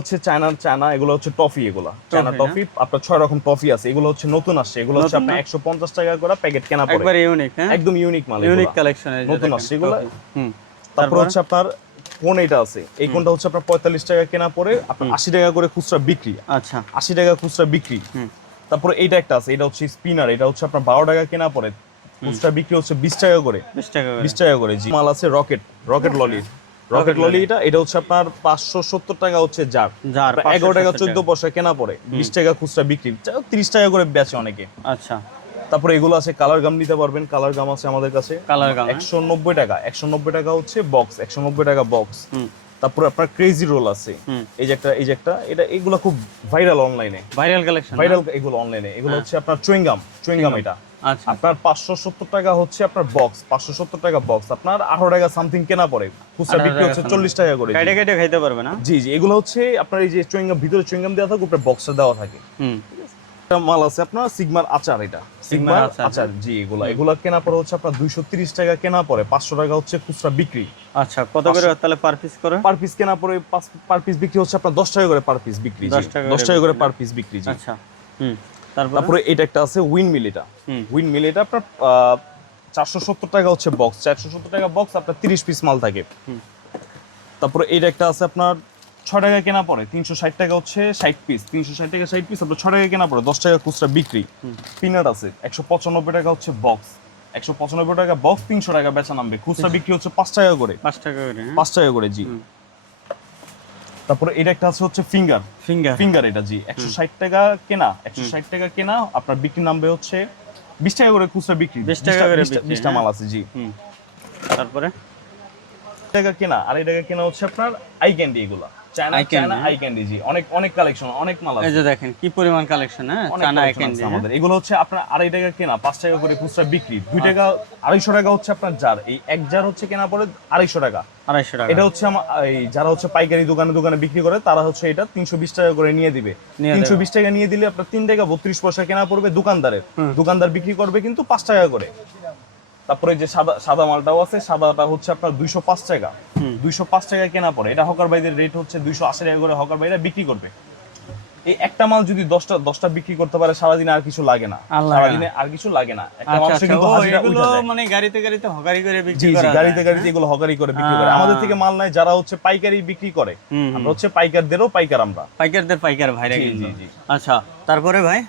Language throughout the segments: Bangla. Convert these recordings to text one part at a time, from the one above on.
হচ্ছে চায়না, এগুলো হচ্ছে টফি, এগুলো চায়না টফি। আপনার 6 রকম টফি আছে, এগুলো হচ্ছে নতুন আসছে, এগুলো হচ্ছে আপনার 150 টাকা করে প্যাকেট কেনা পড়ে, একবার ইউনিক। হ্যাঁ, একদম ইউনিক মাল, ইউনিক কালেকশনের নতুন আসছে এগুলো। তারপর হচ্ছে আপনার কোন এটা আছে, এই কোনটা হচ্ছে আপনার 45 টাকা কেনা পড়ে, আপনার 80 টাকা করে খুচরা বিক্রি। আচ্ছা, 80 টাকা খুচরা বিক্রি। তারপরে এইটা একটা আছে, এটা হচ্ছে স্পিনার, এটা হচ্ছে আপনার 12 টাকা কেনা পড়ে, খুচরা বিক্রি হচ্ছে 20 টাকা করে। 20 টাকা করে জি। মাল আছে রকেট ললি, এটা হচ্ছে আপনার 570 টাকা হচ্ছে জার। 11 টাকা 14 পয়সা কেনা পড়ে, 20 টাকা খুচরা বিক্রি, 30 টাকা করে বেচে অনেকে। আচ্ছা, তারপরে এগুলো আছে কালার গাম নিতে পারবেন, কালার গাম আছে আমাদের কাছে। কালার গাম 190 টাকা হচ্ছে বক্স, 190 টাকা বক্স। তারপরে আপনার ক্রেজি রোল আছে, এই যে একটা এটা, এগুলো খুব ভাইরাল অনলাইনে, ভাইরাল এগুলো অনলাইনে। এগুলো হচ্ছে আপনার চুইংগাম এটা। আচ্ছা, আপনার 570 টাকা হচ্ছে আপনার বক্স, 570 টাকা বক্স, আপনার 18 টাকা সামথিং কেনা পড়ে, খুচরা বিক্রি হচ্ছে 40 টাকা করে। কেটে খাইতে পারবে না? জি, এগুলো হচ্ছে আপনার এই যে চুইংগাম, ভিতরে চুইংগাম দেওয়া থাকে, উপরে বক্সটা দেওয়া থাকে। একটা মাল আছে আপনার সিগমার আচার, এটা সিগমার আচার জি। এগুলা কেনা পড়ে হচ্ছে আপনার 230 টাকা কেনা পড়ে, 500 টাকা হচ্ছে খুচরা বিক্রি। আচ্ছা, কত করে তাহলে পার পিস করে? পার পিস কেনা পড়ে, পার পিস বিক্রি হচ্ছে আপনার 10 টাকা করে পার পিস বিক্রি। 10 টাকা করে পার পিস বিক্রি জি। আচ্ছা, তারপরে এটা একটা আছে উইন্ডমিল, এটা আপনার 470 টাকা হচ্ছে বক্স, 470 টাকা বক্স, আপনার 30 পিস মাল থাকে। তারপরে এটা একটা আছে আপনার 6 টাকা কেনা পড়ে, 360 টাকা হচ্ছে 60 পিস, 360 টাকা 60 পিস, আপনার 6 টাকা কেনা পড়ে, 10 টাকা খুচরা বিক্রি। পিনাট আছে 195 টাকা হচ্ছে বক্স, 195 টাকা বক্স, 300 টাকা বেচা নামবে, খুচরা বিক্রি হচ্ছে 5 টাকা করে, 5 টাকা করে জি। তারপরে এটা একটা আছে হচ্ছে ফিঙ্গার এটা জি, 160 টাকা কেনা, 160 টাকা কেনা, আপনার বিক্রি নামবে হচ্ছে 20 টাকা করে খুচরা বিক্রি, 20 টাকা করে 20টা মাল আছে জি। তারপরে টাকা কেনা, আর এই টাকা কেনা হচ্ছে আপনার আই ক্যান্ডি, এগুলা চায়না আই ক্যান্ডি জি। অনেক কালেকশন, অনেক মাল আছে। এই যে দেখেন কি পরিমাণ কালেকশন। হ্যাঁ, চায়না আই ক্যান্ডি আমাদের এগুলো হচ্ছে আপনার 2.5 টাকা কেনা, 5 টাকা করে খুচরা বিক্রি, 2 টাকা 250 টাকা হচ্ছে আপনার জার। এই এক জার হচ্ছে কেনা পড়ে 250 টাকা। এটা হচ্ছে এই যারা হচ্ছে পাইকারি দোকানে বিক্রি করে, তারা হচ্ছে এটা 320 টাকা করে নিয়ে দিবে। 320 টাকা নিয়ে দিলে আপনার 3 টাকা 32 পয়সা কেনা পড়বে দোকানদার বিক্রি করবে কিন্তু 5 টাকা করে। তারপরে যে সাদা মালটাও আছে, সাদাটা হচ্ছে আপনার 205 টাকা, 205 টাকা কেনা পড়ে। এটা হকার ভাইদের রেট হচ্ছে 280 টাকা করে হকার ভাইরা বিক্রি করবে। এই একটা মাল যদি 10টা বিক্রি করতে পারে, সারাদিনে আর কিছু লাগে না, সারাদিনে আর কিছু লাগে না। একটা মানুষ কিন্তু হাজিরা উঠে যায়, মানে গাড়িতে হকারি করে বিক্রি করে, গাড়িতে এগুলো হকারি করে বিক্রি করে। আমাদের থেকে মাল নাই যারা হচ্ছে পাইকারি বিক্রি করে, আমরা হচ্ছে পাইকারদেরও পাইকার, আমরা পাইকার ভাইরা কিন্তু। আচ্ছা, তারপরে ভাই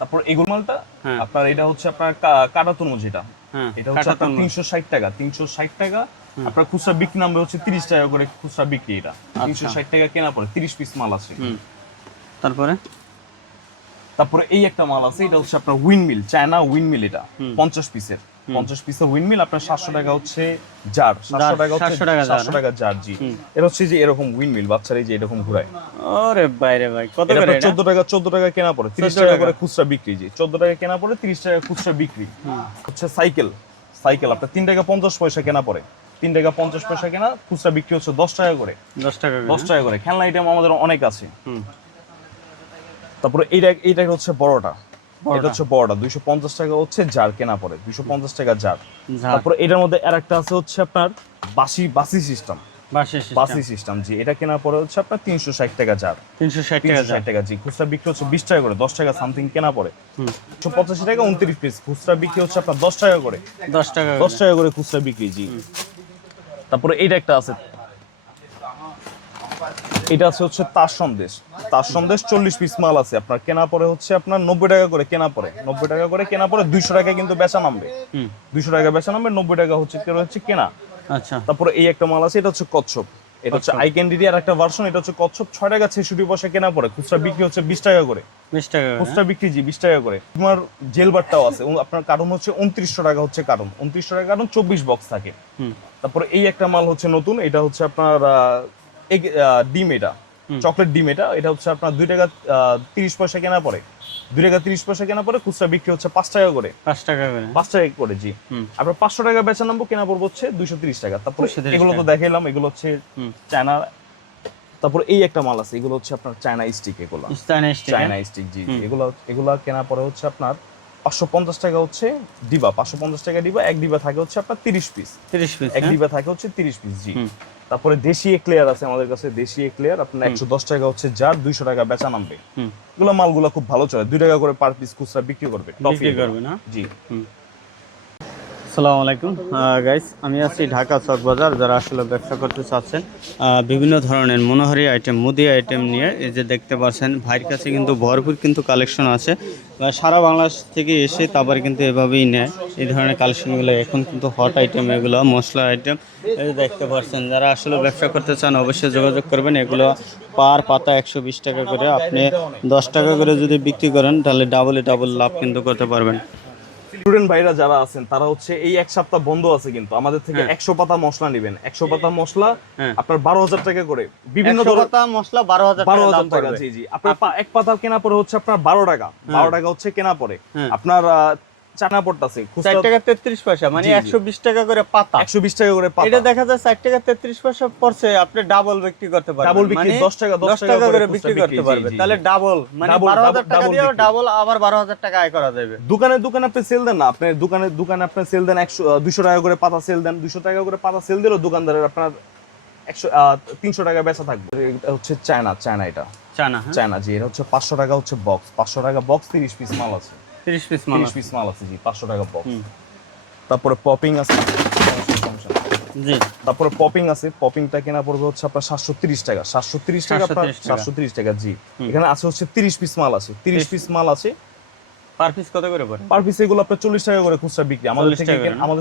তারপর এগুলো মালটা আপনার এটা হচ্ছে আপনার কাটা তরমুজ, এটা হচ্ছে আপনার 360 টাকা আপনার খুচরা বিক্রি নামবে হচ্ছে 30 টাকা করে খুচরা বিক্রি। এটা 360 টাকা কেনা পড়ে, 30 পিস মাল আছে। তারপরে এই একটা মাল আছে, এটা হচ্ছে আপনার উইন্ডমিল, চায়না উইন্ডমিল, এটা 50 পিসের উইন্ডমিল, আপনার 700 টাকা হচ্ছে জার, 700 টাকা জার জি। এটা হচ্ছে যে এরকম উইন্ডমিল, বাচ্চারা এই যে এরকম ঘুরায়। ওরে বাইরে ভাই, কত করে? 14 টাকা কেনা পড়ে, 30 টাকা করে খুচরা বিক্রি জি। 14 টাকা কেনা পড়ে, 30 টাকা খুচরা বিক্রি। হচ্ছে সাইকেল আপনার 3 টাকা 50 পয়সা কেনা পড়ে, 3 টাকা 50 পয়সা কেনা, খুচরা বিক্রি হচ্ছে 10 টাকা করে, 10 টাকা করে। খেলনা আইটেম আমাদের অনেক আছে। তারপরে এইটা হচ্ছে বড়টা, এটা হচ্ছে বড়টা 250 টাকা হচ্ছে জার কেনা পড়ে, 250 টাকা জার। তারপরে এটার মধ্যে আরেকটা আছে হচ্ছে আপনার বাসি সিস্টেম জি, এটা কেনা পড়ে হচ্ছে আপনার 360 টাকা জার, 360 টাকা জি। খুচরা বিক্রি হচ্ছে 20 টাকা করে, 10 টাকা সামথিং কেনা পড়ে। 185 টাকা 29 পিস, খুচরা বিক্রি হচ্ছে আপনার 10 টাকা করে, 10 টাকা করে খুচরা বিক্রি জি। তারপরে এইটা একটা আছে, এটা হচ্ছে তার সন্দেশ 40 পিস মাল আছে, আপনার কেনা পড়ে হচ্ছে আপনার 90 টাকা করে কেনা পড়ে, 90 টাকা করে কেনা পড়ে, 200 টাকা কিন্তু বেচা নামবে, 200 টাকা বেচা নামবে, 90 টাকা হচ্ছে কেনা। আচ্ছা, তারপরে এই একটা মাল আছে, এটা হচ্ছে কচ্ছপ, এটা হচ্ছে আই ক্যান্ডি আর একটা ভার্সন, এটা হচ্ছে কচ্ছপ, 6 টাকা 66 পয়সা কেনা পড়ে, খুচরা বিক্রি হচ্ছে 20 টাকা করে, 20 টাকা খুচরা বিক্রি জি 20 টাকা করে। তোমার জেল বারটাও আছে, আপনার কার্টন হচ্ছে 2900 টাকা হচ্ছে কার্টন, 2900 টাকা কার্টন, 24 বক্স থাকে। তারপরে এই একটা মাল হচ্ছে নতুন, এটা হচ্ছে আপনার ডিম, এটা চকলেট ডিম, এটা হচ্ছে আপনার 2 টাকা 30 পয়সা কেনা পড়ে, 2 টাকা 30 পয়সা কেনা পড়ে, খুচরা বিক্রি হচ্ছে 5 টাকা করে, 5 টাকা করে জি। আপনার 500 টাকা বেচা নামবো, কেনা পড়বো হচ্ছে 230 টাকা। তারপরে এগুলো তো দেখাইলাম, এগুলো হচ্ছে চায়না। তারপরে এই একটা মাল আছে, এগুলো হচ্ছে আপনার চায়না স্টিক, এগুলো চায়না স্টিক জি। এগুলো কেনা পড়ে হচ্ছে আপনার 550 টাকা হচ্ছে ডিবা, 550 টাকা ডিবা, এক ডিবা থাকে হচ্ছে আপনার 30 পিস, এক ডিবা থাকে হচ্ছে 30 পিস জি। তারপরে দেশি এক্লেয়ার আছে আমাদের কাছে, দেশি এক্লেয়ার আপনার 110 টাকা হচ্ছে জার, 200 টাকা বেচা নামবে। এগুলো মালগুলো খুব ভালো চলে, 2 টাকা করে পার পিস খুচরা বিক্রি করবে, বিক্রি করবে না? জি। আসসালামু আলাইকুম গাইস, আমি আছি ঢাকা চক বাজার। যারা আসলে ব্যবসা করতে চাচ্ছেন বিভিন্ন ধরনের মনোহারি আইটেম, মুদি আইটেম নিয়ে, এই যে দেখতে পাচ্ছেন ভাইয়ের কাছে কিন্তু ভরপুর কিন্তু কালেকশন আছে। সারা বাংলাদেশ থেকে এসে তারপরে কিন্তু এভাবেই নেয় এই ধরনের কালেকশনগুলো। এখন কিন্তু হট আইটেম, এগুলো মশলা আইটেম, এই যে দেখতে পাচ্ছেন। যারা আসলে ব্যবসা করতে চান অবশ্যই যোগাযোগ করবেন। এগুলো পার পাতা 120 টাকা করে, আপনি 10 টাকা করে যদি বিক্রি করেন তাহলে ডাবল লাভ কিন্তু করতে পারবেন। স্টুডেন্ট ভাইরা যারা আছেন তারা হচ্ছে এই এক সপ্তাহ বন্ধ আছে, কিন্তু আমাদের থেকে 100 পাতা মশলা নেবেন। 100 পাতা মশলা আপনার 12,000 টাকা করে, বিভিন্ন পাতা মশলা 12,000 টাকা। জি জি, আপনার এক পাতা কেনা পড়ে হচ্ছে আপনার 12 টাকা, 12 টাকা হচ্ছে কেনা পড়ে। আপনার চানা পড়তাছে 4 টাকা 33 পয়সা, মানে 120 টাকা করে পাতা, 120 টাকা করে পাতা। এটা দেখা যায় 4 টাকা 33 পয়সা পড়ছে, আপনি ডাবল বিক্রি করতে পারবেন। ডাবল বিক্রি 10 টাকা করে বিক্রি করতে পারবে, তাহলে ডাবল, মানে 12,000 টাকা দিয়ে ডাবল আবার 12,000 টাকা আয় করা যাবে। দোকানে আপনি সেল দেন না, আপনি দোকানে আপনি সেল দেন 200 টাকা করে পাতা সেল দেন, 200 টাকা করে পাতা সেল দিলেও দোকানদারের আপনার 300 টাকা বেচা থাকবে। এটা হচ্ছে চায়না, এটা চায়না জি। এটা হচ্ছে 500 টাকা হচ্ছে বক্স, 500 টাকা বক্স, 30 পিস মাল আছে, 30 পিস মাল আছে জি, 500 টাকা বক্স। তারপরে পপিং আছে জি, তারপরে পপিং আছে, পপিংটা কেনা পড়বে হচ্ছে আপনার 730 টাকা, 730 টাকা আপনার 730 টাকা জি। এখানে আছে হচ্ছে 30 পিস মাল আছে, 30 পিস মাল আছে। পার পিস কত করে পড়ে? পার পিস এগুলো আপনার 40 টাকা করে খুচরা বিক্রি, আমাদের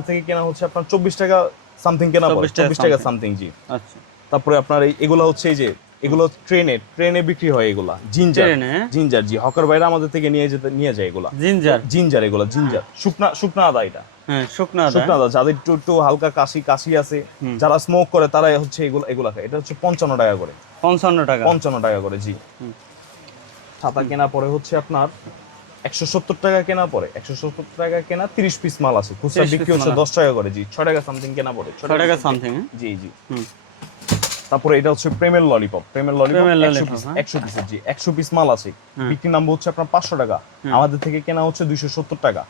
থেকে কেনা হচ্ছে আপনার 24 টাকা সামথিং কেনা পড়ে, 24 টাকা সামথিং জি। আচ্ছা, তারপরে আপনার এগুলো হচ্ছে এই যে এগুলো ট্রেনে বিক্রি হয়, এগুলা জিঞ্জার জি। হকার বাইরে আমাদের থেকে নিয়ে যায় এগুলা জিঞ্জার, এগুলা জিঞ্জার শুকনা আদা। এটা শুকনা আদা, যাদের একটু হালকা কাশি আছে, যারা স্মোক করে তারা হচ্ছে এগুলা খায়। এটা হচ্ছে 55 টাকা করে, 55 টাকা করে জি। ছাতা কেনা পড়ে হচ্ছে আপনার 170 টাকা কেনা পড়ে, 170 টাকা কেনা, 30 পিস মাল আছে, খুচরা বিক্রি হচ্ছে 10 টাকা করে জি, 6 টাকা সামথিং কেনা পড়ে, 6 টাকা সামথিং জি জি। তারপরে এটা হচ্ছে প্রেমের ললিপপ 100 পিসের জি, 100 পিস মাল আছে, বিক্রি নাম হচ্ছে আপনার 500 টাকা, আমাদের থেকে কেনা হচ্ছে 270 টাকা,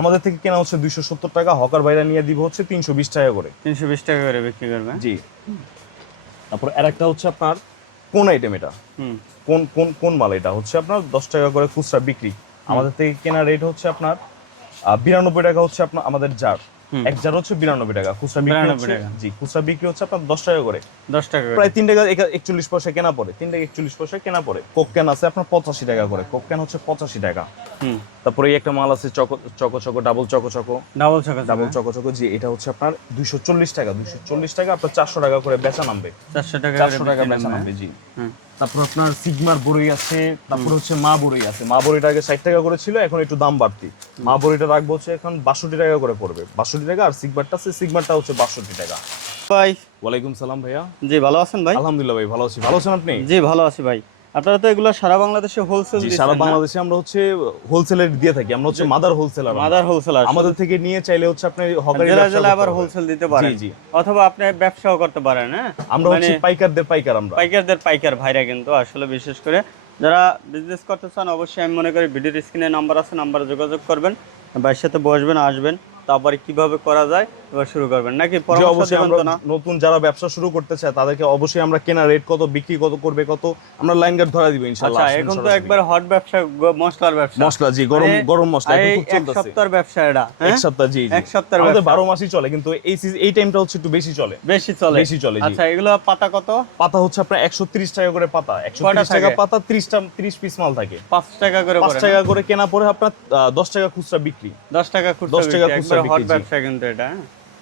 আমাদের থেকে কেনা হচ্ছে 270 টাকা, হকার ভাইরা নিয়ে দিব হচ্ছে 320 টাকা করে, 320 টাকা করে বিক্রি করবে জি। তারপর আরেকটা হচ্ছে আপনার কোন আইটেম, এটা কোন মাল, এটা হচ্ছে আপনার 10 টাকা করে খুচরা বিক্রি, আমাদের থেকে কেনা রেট হচ্ছে আপনার 92 টাকা হচ্ছে আপনার আমাদের জার, এক জার হচ্ছে 92 টাকা, খুচরা বিক্রি হচ্ছে জি, খুচরা বিক্রি হচ্ছে আপনার 10 টাকা করে, প্রায় 3 টাকা 41 পয়সা কেনা পড়ে, 3 টাকা 41 পয়সা কেনা পড়ে। কোক ক্যান আছে আপনার 85 টাকা করে, কোক ক্যান হচ্ছে 85 টাকা। তারপরে এই একটা মাল আছে চকো ডাবল চকো জি, এটা হচ্ছে আপনার 240 টাকা, 240 টাকা আপনার 400 টাকা করে বেচা নামবে, 400 টাকা বেচা নামবে জি। তারপর আপনার সিগমার বড়ই আছে, তারপর হচ্ছে মা বড়ই আছে, মা বড়িটা আগে 60 টাকা করে ছিল, এখন একটু দাম বাড়তি, মা বড়িটা রাখবো হচ্ছে এখন 62 টাকা করে পড়বে, 62 টাকা। আর সিগমারটা হচ্ছে 62 টাকা। ভাই ওয়ালাইকুম সালাম ভাইয়া, জি ভালো আছেন ভাই? আলহামদুলিল্লাহ ভাই ভালো আছি, ভালো আছেন আপনি? জি ভালো আছি ভাই। আপনারা তো এগুলো সারা বাংলাদেশে হোলসেল দিচ্ছেন? সারা বাংলাদেশে আমরা হচ্ছে হোলসেলের দিয়ে থাকি, আমরা হচ্ছে মাদার হোলসেলার। আমাদের থেকে নিয়ে চাইলে হচ্ছে আপনি হকারি জেলা আবার হোলসেল দিতে পারেন জি, অথবা আপনি ব্যবসাও করতে পারেন। হ্যাঁ, আমরা হচ্ছে পাইকারদের পাইকার ভাইরা কিন্তু আসলে বিশেষ করে যারা বিজনেস করতে চান, অবশ্যই আমি মনে করি ভিডিওর স্ক্রিনে নাম্বার আছে, নাম্বারে যোগাযোগ করবেন, ভাইয়ের সাথে বসবেন, আসবেন, তারপরে কিভাবে করা যায় এবার শুরু করবেন নাকি? অবশ্যই আমরা নতুন যারা ব্যবসা শুরু করতে চায় তাদেরকে অবশ্যই আমরা কেনা রেট কত, বিক্রি কত করবে কত, আমরা লাইন গার্ড ধরা দিব ইনশাআল্লাহ। আচ্ছা, এখন তো একবার হট ব্যবসা, মশলার ব্যবসা, মশলা জি, গরম মশলা এখন খুব চলতেছে। এক সপ্তাহের ব্যবসা এটা, এক সপ্তাহ জি, এক সপ্তাহের আমাদের 12 মাসই চলে, কিন্তু এই টাইমটা হচ্ছে একটু বেশি চলে জি। আচ্ছা, এগুলো পাতা কত? পাতা হচ্ছে আপনার 130 টাকা করে পাতা, 130 টাকা পাতা, 30 পিস মাল থাকে, 5 টাকা করে কেনা পড়ে আপনার 10 টাকা খুচরা বিক্রি, 10 টাকা খুচরা বিক্রি, একবার হট ব্যবসা কিন্তু এটা।